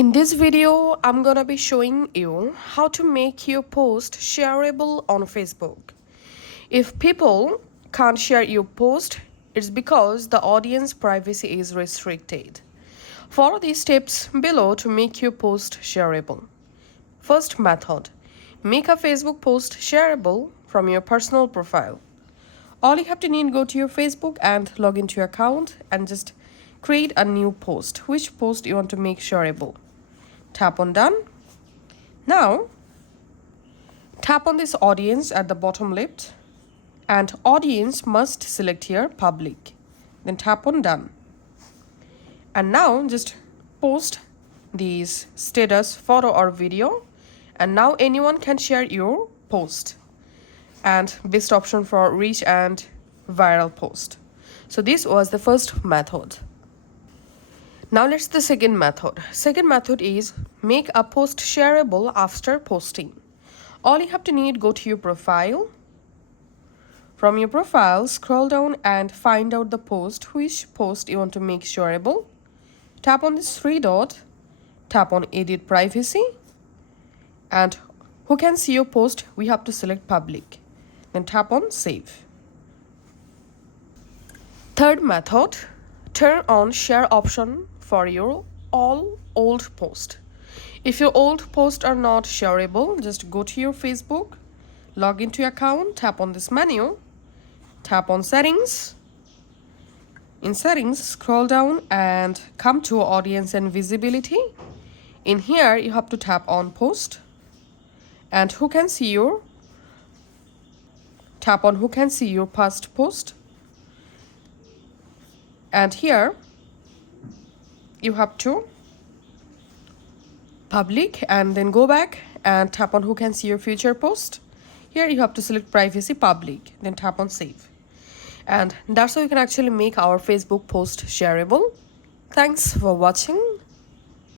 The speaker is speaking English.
In this video, I'm gonna be showing you how to make your post shareable on Facebook. If people can't share your post, it's because the audience privacy is restricted. Follow these steps below to make your post shareable. First method, make a Facebook post shareable from your personal profile. All you have to need, go to your Facebook and log into your account and just create a new post. Which post you want to make shareable? Tap on done. Now tap on this audience at the bottom left, and audience must select here public. Then tap on done. And now just post these status photo or video, and now anyone can share your post. And best option for reach and viral post. So this was the first method. Now let's the second method. Second method is make a post shareable after posting. All you have to need, go to your profile. From your profile, scroll down and find out the post, which post you want to make shareable. Tap on this three dot, tap on edit privacy, and who can see your post, we have to select public. Then tap on save. Third method, turn on share option for your all old post. If your old posts are not shareable, just go to your Facebook, log into your account, tap on this menu, tap on settings. In settings, scroll down and come to audience and visibility. In here, you have to tap on post, and who can see your, tap on who can see your past post. And here you have to public, and then go back and tap on who can see your future post. Here you have to select privacy public, then tap on save. And that's how you can actually make our Facebook post shareable. Thanks for watching.